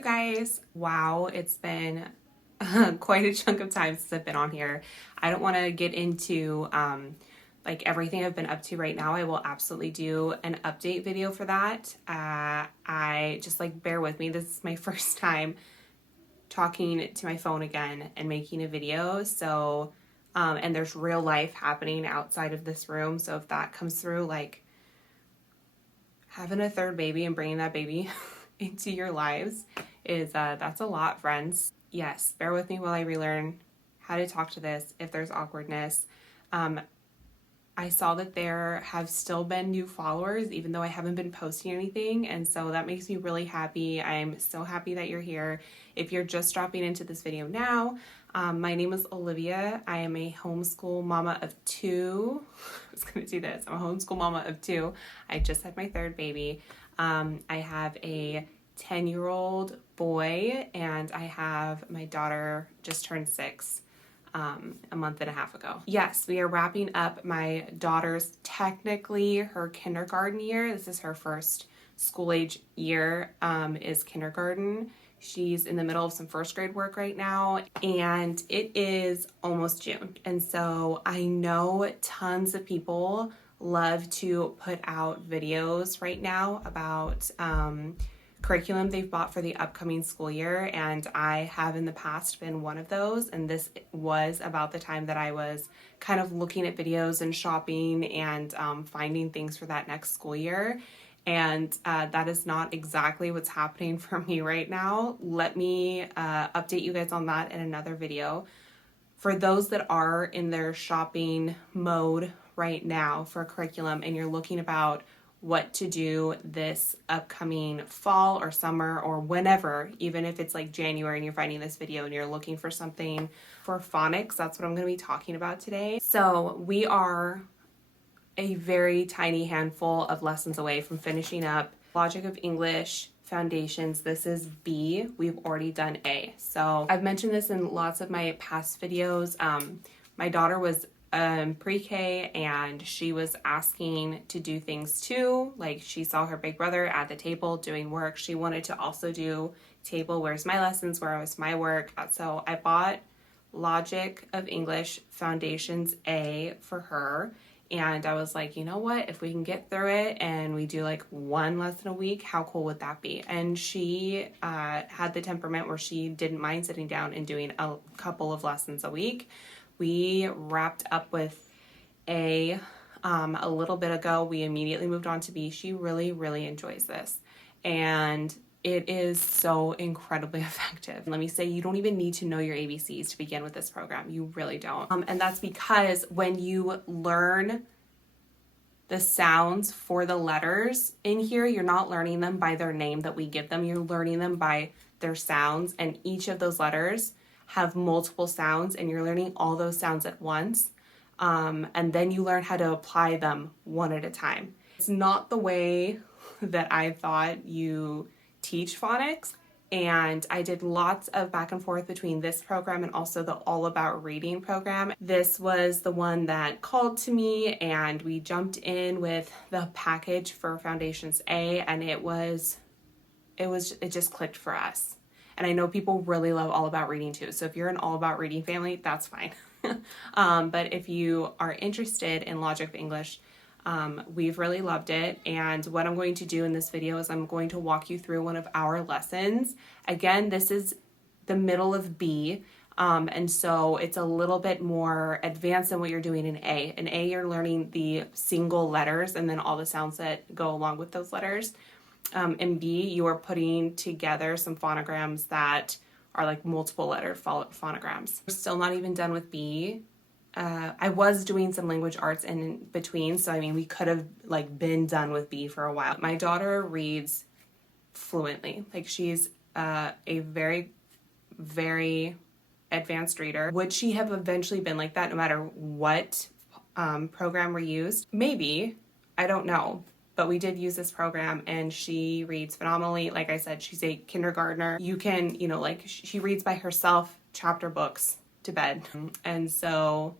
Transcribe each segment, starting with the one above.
you guys? Wow, it's been quite a chunk of time since I've been on here. I don't want to get into like everything I've been up to right now. I will absolutely do an update video for that. I just like bear with me. This is my first time talking to my phone again and making a video. So, and there's real life happening outside of this room. So if that comes through, like having a third baby and bringing that baby into your lives is, that's a lot, friends. Yes, bear with me while I relearn how to talk to this if there's awkwardness. I saw that there have still been new followers, even though I haven't been posting anything. And so that makes me really happy. I'm so happy that you're here. If you're just dropping into this video now, my name is Olivia. I am a homeschool mama of two. I was going to do this. I'm a homeschool mama of two. I just had my third baby. I have a 10-year-old boy, and I have my daughter just turned 6. A month and a half ago. Yes, we are wrapping up my daughter's, technically her kindergarten year. This is her first school age year, is kindergarten. She's in the middle of some first grade work right now, and it is almost June. And so I know tons of people love to put out videos right now about curriculum they've bought for the upcoming school year, and I have in the past been one of those, and this was about the time that I was kind of looking at videos and shopping and finding things for that next school year, and that is not exactly what's happening for me right now. Let me update you guys on that in another video. For those that are in their shopping mode right now for curriculum and you're looking about what to do this upcoming fall or summer or whenever, even if it's like January and you're finding this video and you're looking for something for phonics, that's what I'm going to be talking about today. So we are a very tiny handful of lessons away from finishing up Logic of English Foundations. This is B. We've already done A. So I've mentioned this in lots of my past videos. My daughter was pre-K, and she was asking to do things too. Like, she saw her big brother at the table doing work. She wanted to also do table, where's my lessons, where was my work. So I bought Logic of English Foundations A for her, and I was like, you know what, if we can get through it and we do like one lesson a week, how cool would that be? And she had the temperament where she didn't mind sitting down and doing a couple of lessons a week. We wrapped up with A a little bit ago. We immediately moved on to B. She really, really enjoys this, and it is so incredibly effective. Let me say, you don't even need to know your ABCs to begin with this program. You really don't. And that's because when you learn the sounds for the letters in here, you're not learning them by their name that we give them. You're learning them by their sounds, and each of those letters have multiple sounds, and you're learning all those sounds at once. And then you learn how to apply them one at a time. It's not the way that I thought you teach phonics. And I did lots of back and forth between this program and also the All About Reading program. This was the one that called to me, and we jumped in with the package for Foundations A, and it just clicked for us. And I know people really love All About Reading too. So if you're an All About Reading family, that's fine. But if you are interested in Logic of English, we've really loved it. And what I'm going to do in this video is I'm going to walk you through one of our lessons. Again, this is the middle of B. And so it's a little bit more advanced than what you're doing in A. In A, you're learning the single letters and then all the sounds that go along with those letters. In B, you are putting together some phonograms that are like multiple letter phonograms. We're still not even done with B. I was doing some language arts in between, so I mean, we could have like been done with B for a while. My daughter reads fluently. Like, she's a very, very advanced reader. Would she have eventually been like that no matter what program we used? Maybe. I don't know. But we did use this program, and she reads phenomenally. Like I said, she's a kindergartner. You can, like, she reads by herself chapter books to bed. And so,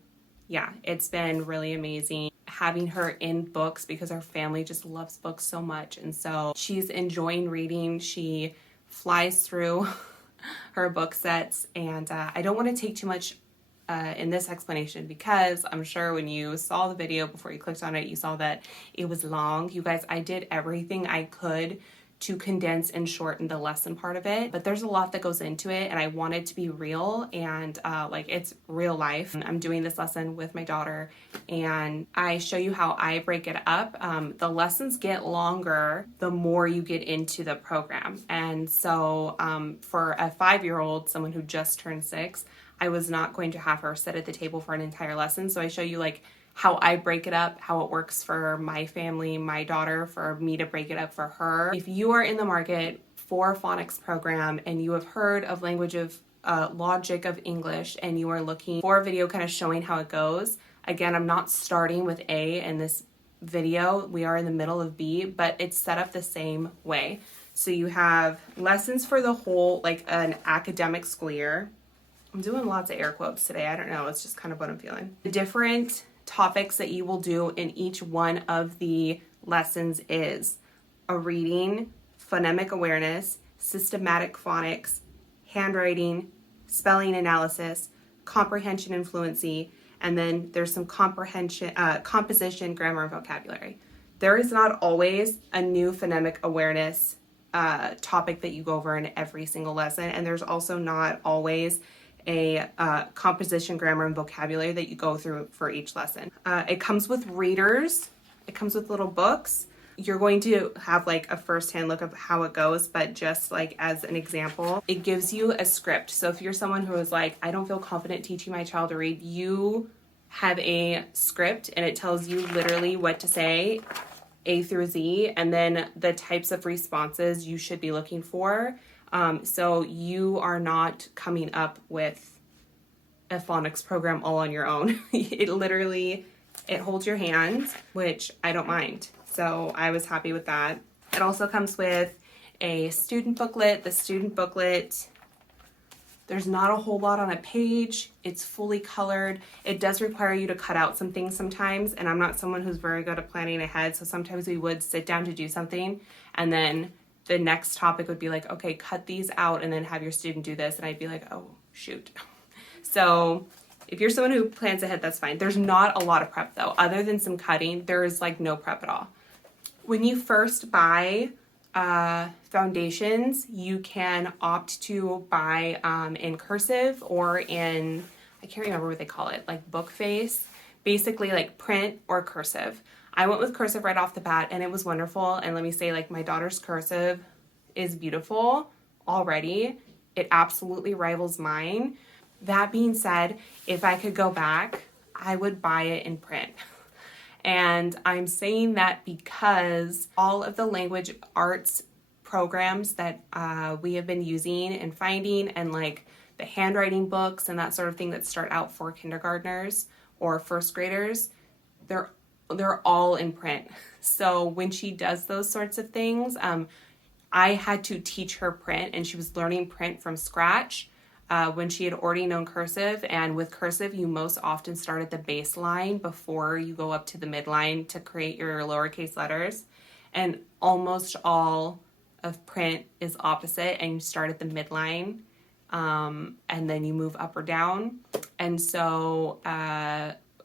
yeah, it's been really amazing having her in books because our family just loves books so much. And so she's enjoying reading. She flies through her book sets, and I don't want to take too much in this explanation, because I'm sure when you saw the video before you clicked on it, you saw that it was long. You guys, I did everything I could to condense and shorten the lesson part of it, but there's a lot that goes into it, and I want it to be real and like it's real life. I'm doing this lesson with my daughter, and I show you how I break it up. The lessons get longer the more you get into the program, and so for a 5-year-old, someone who just turned 6, I was not going to have her sit at the table for an entire lesson. So I show you like how I break it up, how it works for my family, my daughter, for me to break it up for her. If you are in the market for a phonics program and you have heard of language of logic of English, and you are looking for a video kind of showing how it goes, again, I'm not starting with A in this video. We are in the middle of B, but it's set up the same way. So you have lessons for the whole, like an academic school year. I'm doing lots of air quotes today. I don't know. It's just kind of what I'm feeling. The different topics that you will do in each one of the lessons is a reading, phonemic awareness, systematic phonics, handwriting, spelling analysis, comprehension and fluency, and then there's some composition, grammar, and vocabulary. There is not always a new phonemic awareness topic that you go over in every single lesson, and there's also not always a composition, grammar, and vocabulary that you go through for each lesson. It comes with readers. It comes with little books. You're going to have like a first-hand look of how it goes, but just like as an example, it gives you a script. So if you're someone who is like, I don't feel confident teaching my child to read, you have a script and it tells you literally what to say, A through Z, and then the types of responses you should be looking for. So you are not coming up with a phonics program all on your own. It holds your hand, which I don't mind. So I was happy with that. It also comes with a student booklet. The student booklet, there's not a whole lot on a page. It's fully colored. It does require you to cut out some things sometimes, and I'm not someone who's very good at planning ahead, so sometimes we would sit down to do something, and then the next topic would be like, okay, cut these out and then have your student do this. And I'd be like, oh, shoot. So if you're someone who plans ahead, that's fine. There's not a lot of prep though. Other than some cutting, there is like no prep at all. When you first buy foundations, you can opt to buy in cursive or in, I can't remember what they call it, like book face, basically like print or cursive. I went with cursive right off the bat and it was wonderful. And let me say, like, my daughter's cursive is beautiful already. It absolutely rivals mine. That being said, if I could go back, I would buy it in print. And I'm saying that because all of the language arts programs that we have been using and finding, and like the handwriting books and that sort of thing that start out for kindergartners or first graders, they're all in print. So when she does those sorts of things, I had to teach her print, and she was learning print from scratch when she had already known cursive. And with cursive, you most often start at the baseline before you go up to the midline to create your lowercase letters. And almost all of print is opposite, and you start at the midline and then you move up or down. And so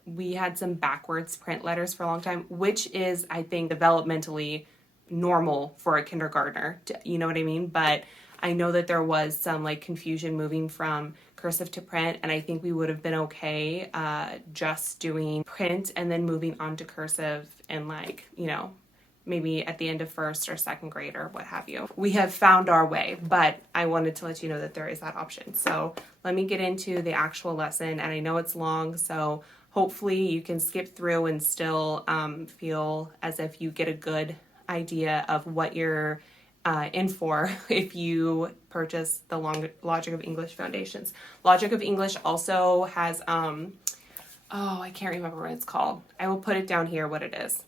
we had some backwards print letters for a long time, which is, I think, developmentally normal for a kindergartner. You know what I mean? But I know that there was some like confusion moving from cursive to print, and I think we would have been okay just doing print and then moving on to cursive and, like, you know, maybe at the end of first or second grade or what have you. We have found our way, but I wanted to let you know that there is that option. So let me get into the actual lesson, and I know it's long, so hopefully you can skip through and still feel as if you get a good idea of what you're in for if you purchase the Logic of English Foundations. Logic of English also has, I can't remember what it's called. I will put it down here what it is.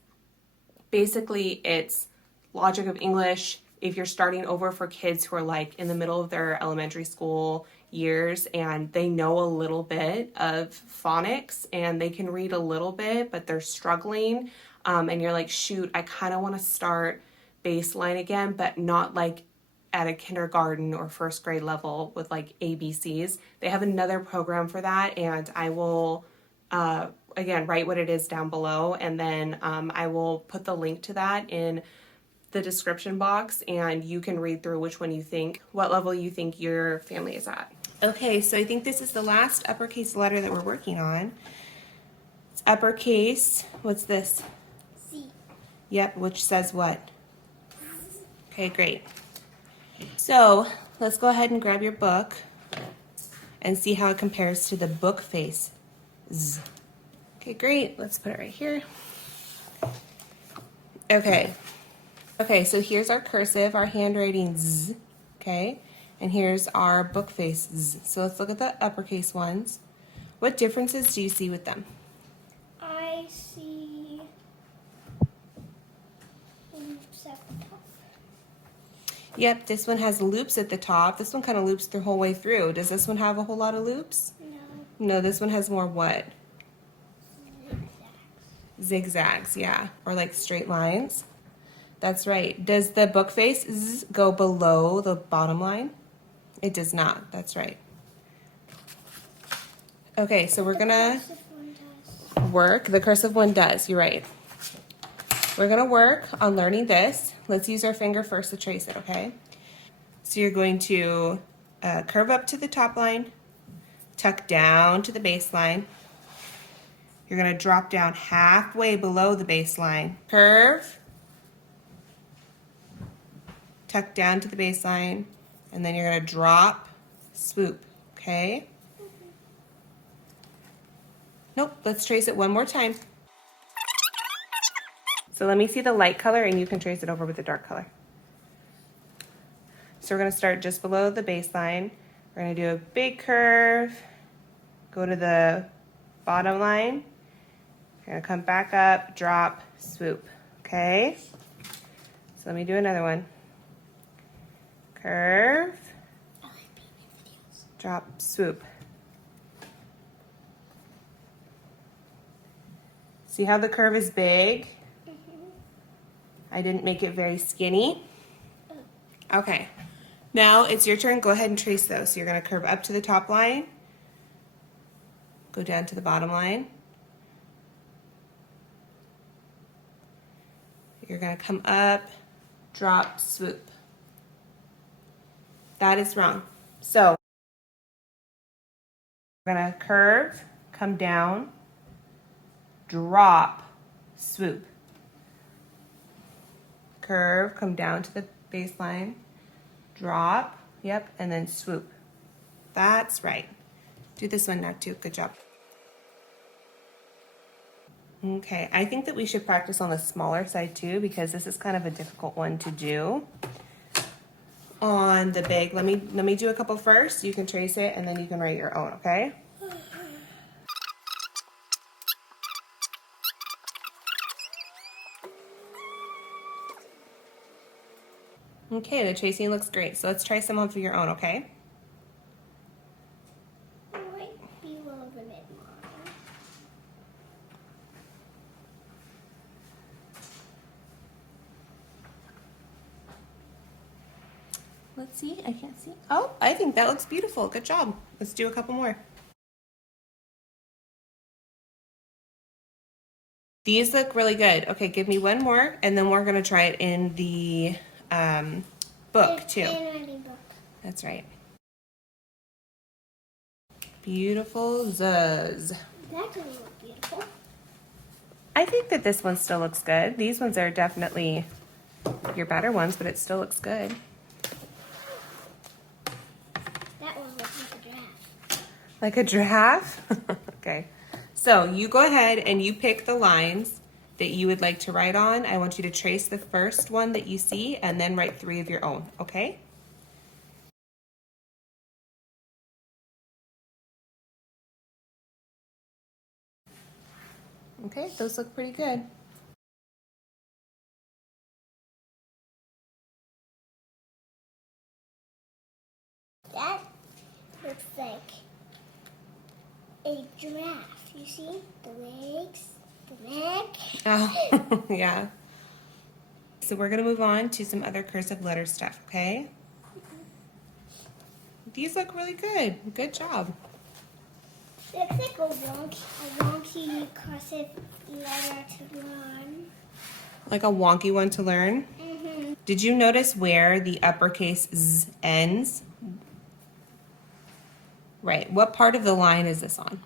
Basically, it's Logic of English if you're starting over for kids who are like in the middle of their elementary school years and they know a little bit of phonics and they can read a little bit, but they're struggling. And you're like, shoot, I kind of want to start baseline again, but not like at a kindergarten or first grade level with like ABCs. They have another program for that, and I will again write what it is down below, and then I will put the link to that in the description box, and you can read through which one you think, what level you think your family is at. Okay, so I think this is the last uppercase letter that we're working on. It's uppercase. What's this? C. Yep, which says what? Okay, great. So let's go ahead and grab your book and see how it compares to the book face. Z. Okay, great. Let's put it right here. Okay. Okay, so here's our cursive, our handwriting Z, okay? And here's our book face Z. So let's look at the uppercase ones. What differences do you see with them? I see loops at the top. Yep, this one has loops at the top. This one kind of loops the whole way through. Does this one have a whole lot of loops? No. No, this one has more what? Zigzags. Zigzags, yeah. Or like straight lines. That's right. Does the book face Z go below the bottom line? It does not. That's right. Okay, so we're gonna work. The cursive one does. You're right. We're gonna work on learning this. Let's use our finger first to trace it, okay? So you're going to curve up to the top line, tuck down to the baseline. You're gonna drop down halfway below the baseline. Curve, tuck down to the baseline, and then you're gonna drop, swoop, okay? Nope, let's trace it one more time. So let me see the light color and you can trace it over with the dark color. So we're gonna start just below the baseline. We're gonna do a big curve, go to the bottom line. You're gonna come back up, drop, swoop, okay? So let me do another one. Curve, drop, swoop. See how the curve is big? I didn't make it very skinny. Okay, now it's your turn. Go ahead and trace those. So you're gonna curve up to the top line, go down to the bottom line. You're gonna come up, drop, swoop. That is wrong. So we're gonna curve, come down, drop, swoop. Curve, come down to the baseline, drop, yep, and then swoop. That's right. Do this one now too, good job. Okay, I think that we should practice on the smaller side too because this is kind of a difficult one to do. On the big, let me do a couple first. You can trace it and then you can write your own, okay? Okay, the tracing looks great. So let's try some of your own, okay? Right below the midline. Let's see, I can't see. Oh, I think that looks beautiful. Good job. Let's do a couple more. These look really good. Okay, give me one more and then we're gonna try it in the book too. Handwriting book. That's right. Beautiful zuzz. That doesn't look beautiful. I think that this one still looks good. These ones are definitely your better ones, but it still looks good. That one looks like a giraffe. Like a giraffe? Okay. So you go ahead and you pick the lines that you would like to write on. I want you to trace the first one that you see and then write 3 of your own, okay? Okay, those look pretty good. That looks like a giraffe. You see the legs, the neck. Oh, yeah. So we're gonna move on to some other cursive letter stuff, okay? These look really good. Good job. It looks like a wonky cursive letter to learn. Like a wonky one to learn. Mm-hmm. Did you notice where the uppercase Z ends? Right. What part of the line is this on?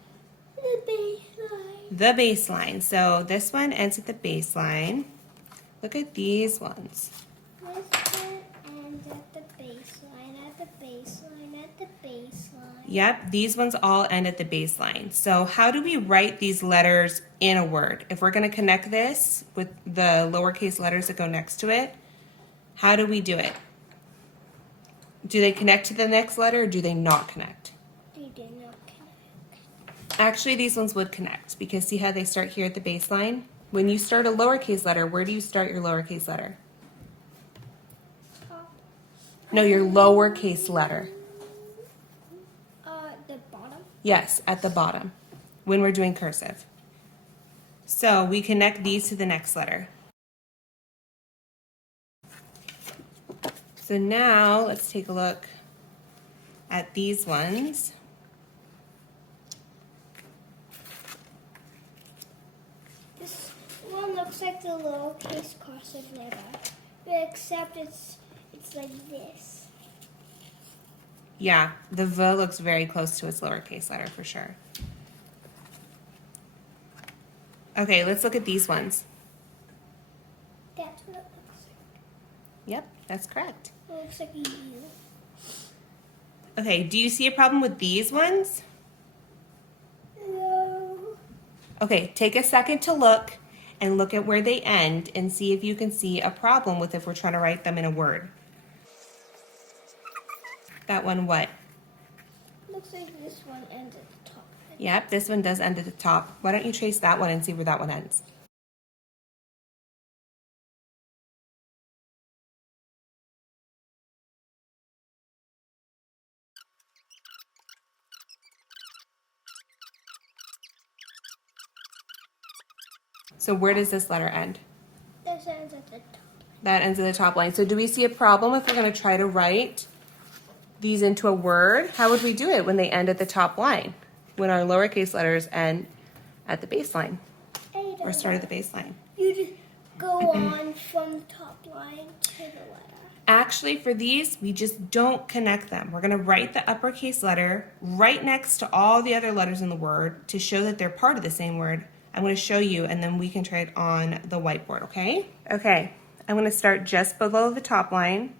The baseline. The baseline. So this one ends at the baseline. Look at these ones. This one ends at the baseline, at the baseline, at the baseline. Yep, these ones all end at the baseline. So how do we write these letters in a word? If we're going to connect this with the lowercase letters that go next to it, how do we do it? Do they connect to the next letter or do they not connect? They do not connect. Actually, these ones would connect because see how they start here at the baseline? When you start a lowercase letter, where do you start your lowercase letter? Top. No, your lowercase letter. The bottom. Yes, at the bottom when we're doing cursive. So we connect these to the next letter. So now let's take a look at these ones. This one looks like the lowercase cursive letter, but except it's like this. Yeah, the V looks very close to its lowercase letter for sure. Okay, let's look at these ones. That's what it looks like. Yep, that's correct. It looks like a U. Okay, do you see a problem with these ones? No. Okay, take a second to look and look at where they end and see if you can see a problem with if we're trying to write them in a word. That one what? Looks like this one ends at the top. Yep, this one does end at the top. Why don't you trace that one and see where that one ends? So where does this letter end? This ends at the top. That ends at the top line. So do we see a problem if we're going to try to write these into a word? How would we do it when they end at the top line? When our lowercase letters end at the baseline or start at the baseline? You just go on from the top line to the letter. Actually, for these, we just don't connect them. We're going to write the uppercase letter right next to all the other letters in the word to show that they're part of the same word. I'm going to show you, and then we can try it on the whiteboard, okay? Okay, I'm going to start just below the top line.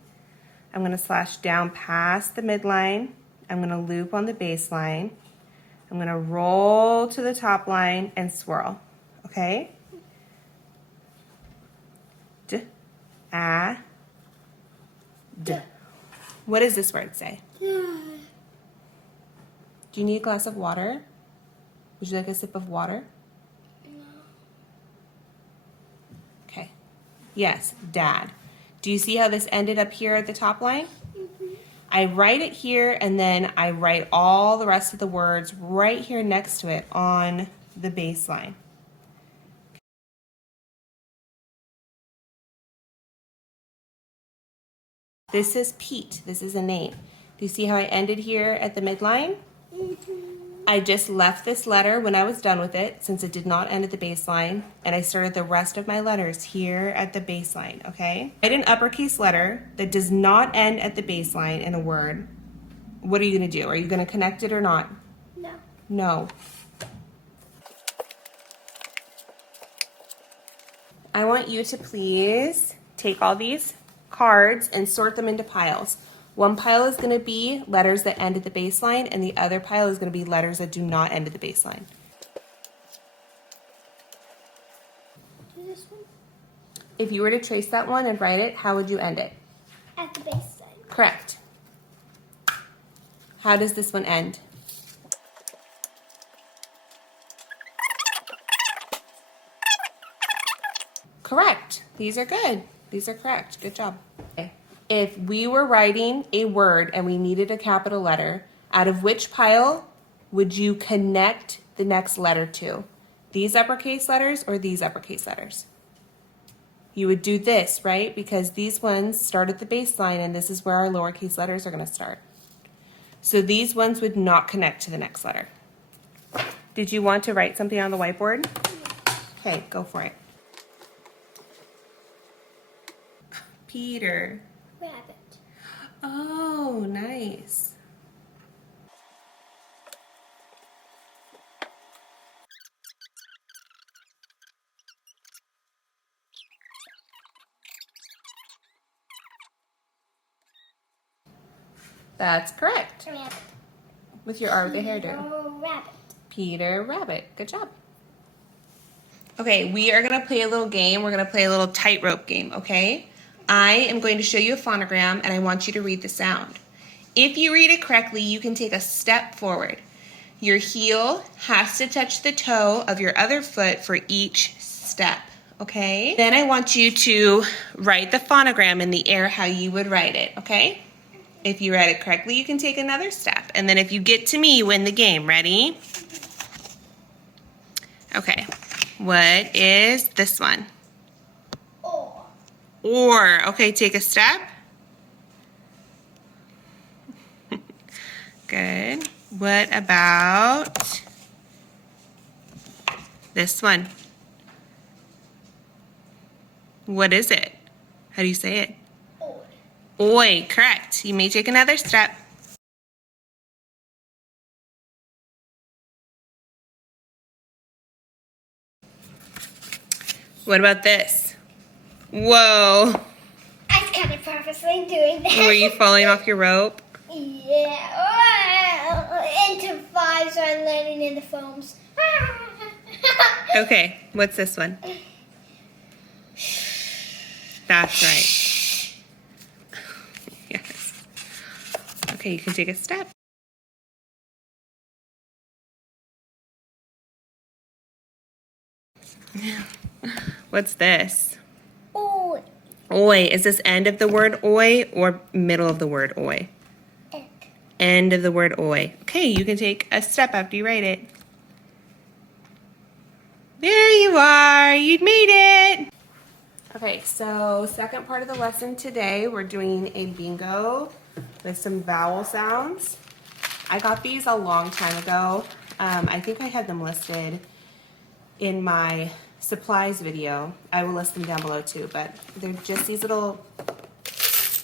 I'm going to slash down past the midline. I'm going to loop on the baseline. I'm going to roll to the top line and swirl, okay? D, a, d. What does this word say? Do you need a glass of water? Would you like a sip of water? No. Okay. Yes, dad. Do you see how this ended up here at the top line? Mm-hmm. I write it here and then I write all the rest of the words right here next to it on the baseline. This is Pete. This is a name. Do you see how I ended here at the midline? Mm-hmm. I just left this letter when I was done with it, since it did not end at the baseline, and I started the rest of my letters here at the baseline, okay? Write an uppercase letter that does not end at the baseline in a word. What are you going to do? Are you going to connect it or not? No. No. I want you to please take all these cards and sort them into piles. One pile is going to be letters that end at the baseline, and the other pile is going to be letters that do not end at the baseline. Do this one If you were to trace that one and write it, how would you end it? at the baseline. Correct. How does this one end? Correct. These are good. These are correct. Good job. Okay. If we were writing a word and we needed a capital letter, out of which pile would you connect the next letter to? These uppercase letters or these uppercase letters? You would do this, right? Because these ones start at the baseline and this is where our lowercase letters are going to start. So these ones would not connect to the next letter. Did you want to write something on the whiteboard? Okay, go for it. Peter. Rabbit. Oh, nice. That's correct. Rabbit. With your R with the hairdo. Rabbit. Peter Rabbit. Good job. Okay, we are going to play a little game. We're going to play a little tightrope game, okay? I am going to show you a phonogram, and I want you to read the sound. If you read it correctly, you can take a step forward. Your heel has to touch the toe of your other foot for each step, okay? Then I want you to write the phonogram in the air how you would write it, okay? If you read it correctly, you can take another step. And then if you get to me, you win the game. Ready? Okay. What is this one? Or. Or. Okay, take a step. Good. What about this one? What is it? How do you say it? Oi, correct. You may take another step. What about this? Whoa. I was kind of purposely doing that. Were you falling off your rope? Yeah. Into fives are landing in the foams. Okay, what's this one? That's right. Yes. Okay, you can take a step. What's this? Oi. Oi. Is this end of the word oi or middle of the word oi? End of the word oi. Okay, you can take a step after you write it. There you are. You made it. Okay, so second part of the lesson today, we're doing a bingo with some vowel sounds. I got these a long time ago. I think I had them listed in my supplies video. I will list them down below too, but they're just these little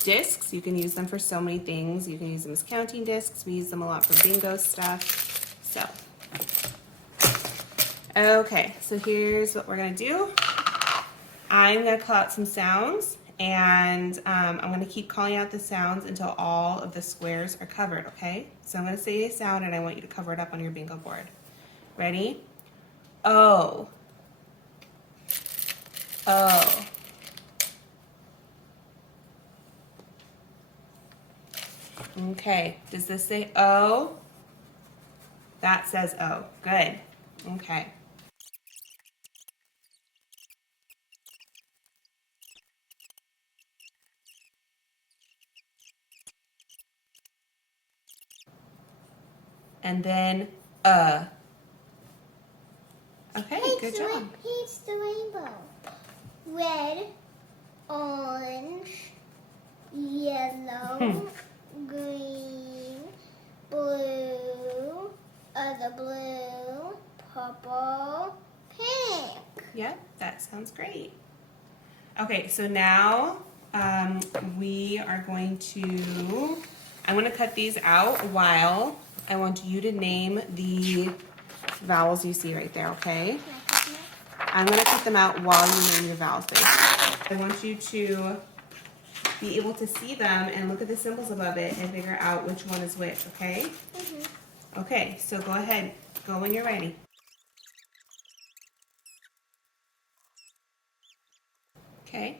discs. You can use them for so many things. You can use them as counting discs. We use them a lot for bingo stuff. So, okay, so here's what we're gonna do. I'm gonna call out some sounds, and I'm gonna keep calling out the sounds until all of the squares are covered, okay? So I'm gonna say a sound, and I want you to cover it up on your bingo board. Ready? O. O. Okay, does this say O? That says O. Good. Okay. And then Okay, good job. Here's the rainbow. Red, orange, yellow, green, blue, other blue, purple, pink. Yep, that sounds great. Okay, so now we are going to, I'm going to cut these out while I want you to name the vowels you see right there, okay? I'm going to cut them out while you name your vowels. I want you to be able to see them and look at the symbols above it and figure out which one is which, okay? Mm-hmm. Okay, so go ahead. Go when you're ready. Okay.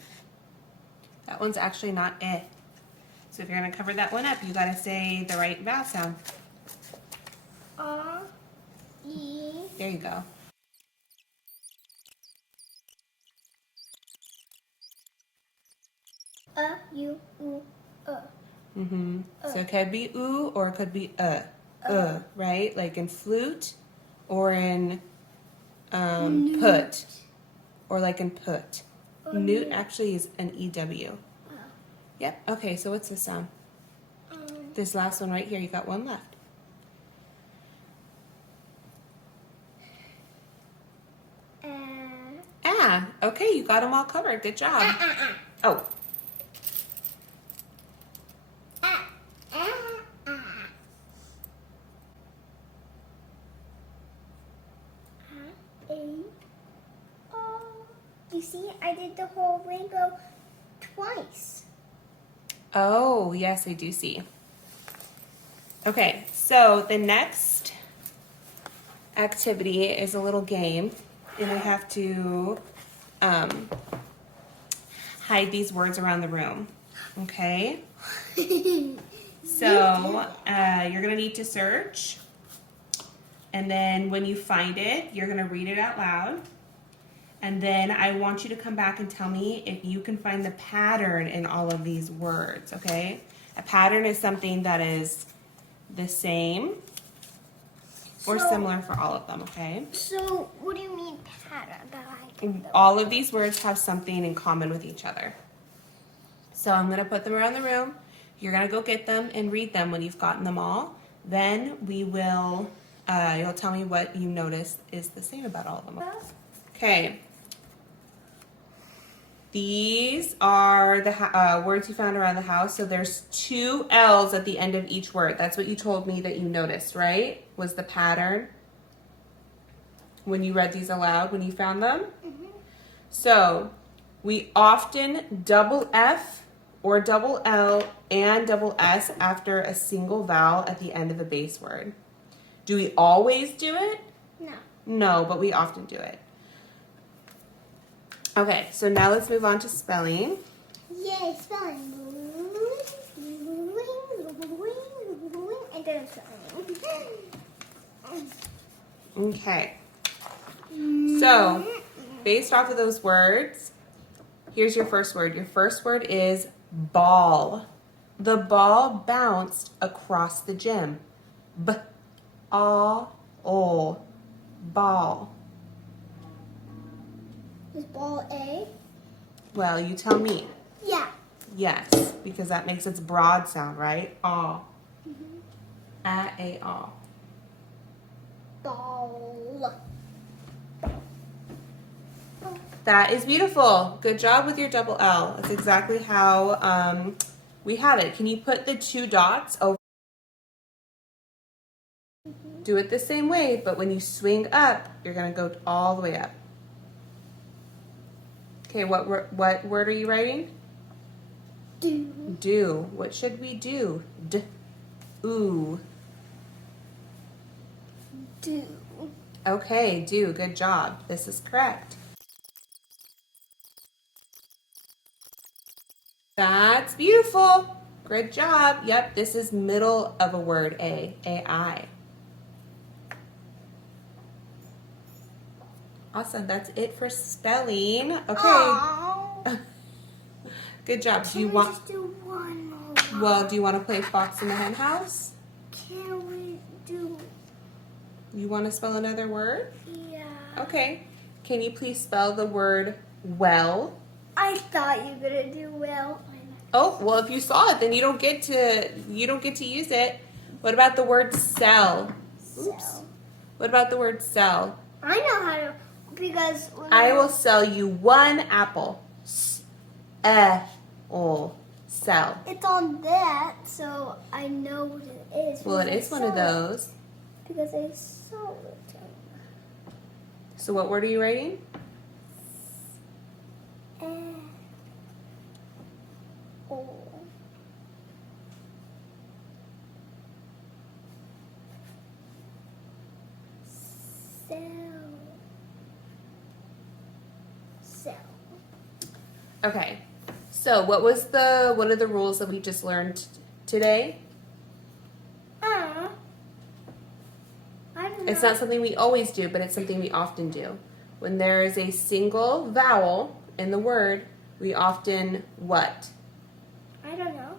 That one's actually not eh. So if you're going to cover that one up, you got to say the right vowel sound. E. There you go. U, U, Mm-hmm. So it could be oo or it could be right? Like in flute or in put or like in put. Newt actually is an EW. Yep. Okay, so what's this sound? This last one right here, you got one left. Okay, you got them all covered. Good job. Oh. You see, I did the whole rainbow twice. Oh, yes, I do see. Okay, so the next activity is a little game, and we have to hide these words around the room. Okay? So you're going to need to search, and then when you find it, you're going to read it out loud. And then I want you to come back and tell me if you can find the pattern in all of these words, okay? A pattern is something that is the same or similar for all of them, okay? So what do you mean pattern? All of these words have something in common with each other. So I'm going to put them around the room. You're going to go get them and read them when you've gotten them all. Then we will, you'll tell me what you notice is the same about all of them. Okay. These are the words you found around the house. So there's 2 L's at the end of each word. That's what you told me that you noticed, right? Was the pattern when you read these aloud, when you found them? Mm-hmm. So we often double F or double L and double S after a single vowel at the end of a base word. Do we always do it? No. No, but we often do it. Okay, so now let's move on to spelling. Yay, spelling. And then spelling. Okay. So, based off of those words, here's your first word. Your first word is ball. The ball bounced across the gym. B-all, ball. Is ball A? Well, you tell me. Yeah. Yes, because that makes its broad sound, right? Aw. A-a-aw. Ball. That is beautiful. Good job with your double L. That's exactly how we had it. Can you put the 2 dots over? Do it the same way, but when you swing up, you're going to go all the way up. Okay, what word are you writing? Do. Do. What should we do? D. Ooh. Do. Okay, do. Good job. This is correct. That's beautiful. Good job. Yep, this is middle of a word, A. A-I. Awesome. That's it for spelling. Okay. Good job. Do you want? Just do one more? Well, do you want to play Fox in the Hen House? Can we do? You want to spell another word? Yeah. Okay. Can you please spell the word well? I thought you were gonna do well. Oh, well, if you saw it, then you don't get to use it. What about the word sell? Oops. Sell. What about the word sell? I know how to, because when I will sell you 1 apple. Sell. it's on that, so I know what it is. Well, it is one of those. Because I saw it. So what word are you writing? Sell. Okay. So what was one of the rules that we just learned today? I don't know. It's not something we always do, but it's something we often do. When there is a single vowel in the word, we often what? I don't know.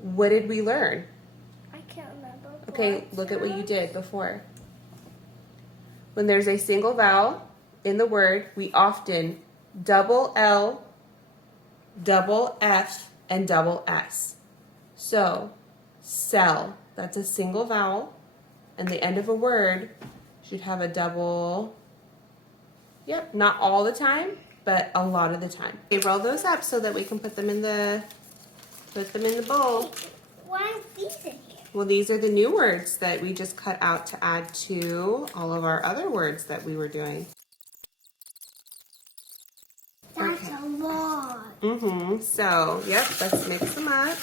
What did we learn? I can't remember. Okay, look at what you did before. When there's a single vowel in the word, we often double L, double F, and double S. So, Sell. That's a single vowel. And the end of a word should have a double. Yep, not all the time, but a lot of the time. Okay, roll those up so that we can put them in the bowl. Why are these in here? Well, these are the new words that we just cut out to add to all of our other words that we were doing. That's a lot. So, yep, let's mix them up.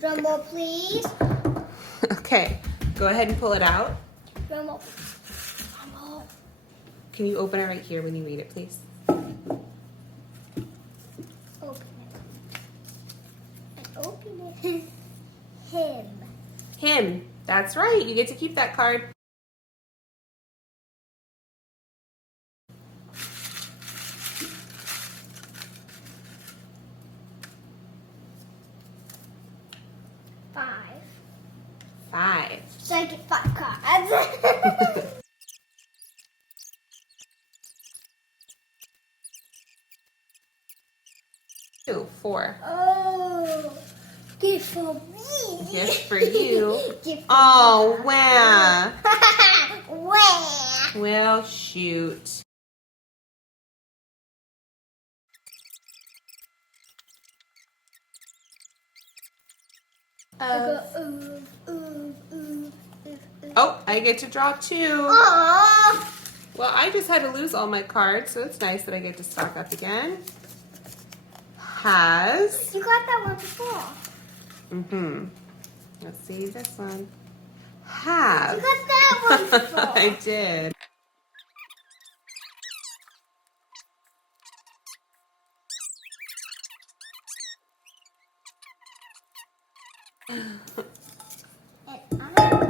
Drum roll, please. Okay, go ahead and pull it out. Drum roll. Drum roll. Can you open it right here when you read it, please? Open it. And open it. Him. Him. That's right. You get to keep that card. Five. So I get 5 cards. 2, 4. Oh, gift for me. Gift for you. Gift for Oh, wow. Where? Well, shoot. Oh, I get to draw 2. Aww. Well, I just had to lose all my cards, so it's nice that I get to stock up again. Has. You got that one before. Let's see this one. Have. You got that one before. I did. And I got.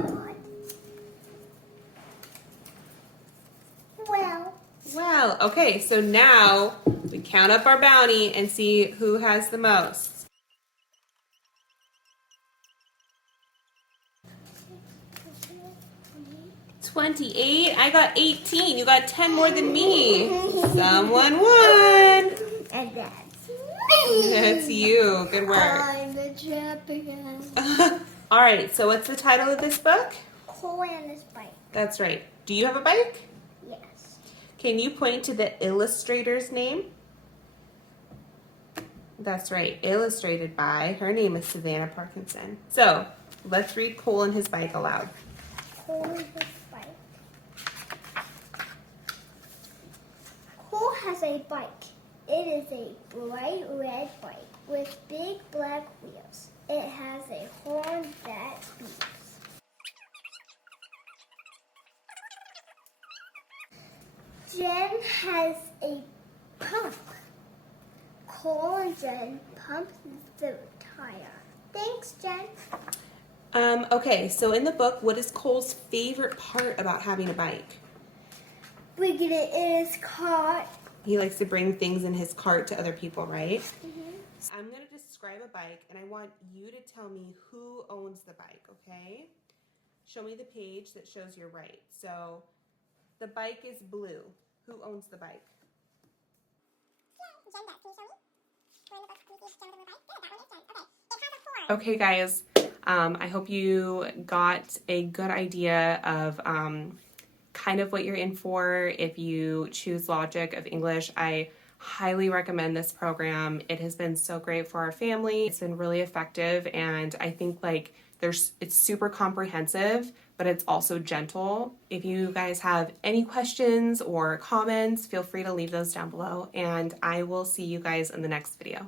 Well, okay, so now we count up our bounty and see who has the most. 28. I got 18. You got 10 more than me. Someone won. And that's me. That's you. Good work. I'm the champion. All right, so what's the title of this book? Cole and his bike. That's right. Do you have a bike? Yes. Can you point to the illustrator's name? That's right. Illustrated by, her name is Savannah Parkinson. So let's read Cole and his bike aloud. Cole and his bike. Cole has a bike. It is a bright red bike with big black wheels. It has a horn that beeps. Jen has a pump. Cole and Jen pump the tire. Thanks, Jen. Okay, so in the book, what is Cole's favorite part about having a bike? Bringing it in his cart. He likes to bring things in his cart to other people, right? So I'm going to describe a bike, and I want you to tell me who owns the bike, okay? Show me the page that shows you're right. So the bike is blue. Who owns the bike? Okay, guys, I hope you got a good idea of kind of what you're in for if you choose Logic of English. I highly recommend this program. It has been so great for our family. It's been really effective, and I think like it's super comprehensive, but it's also gentle. If you guys have any questions or comments, feel free to leave those down below, and I will see you guys in the next video.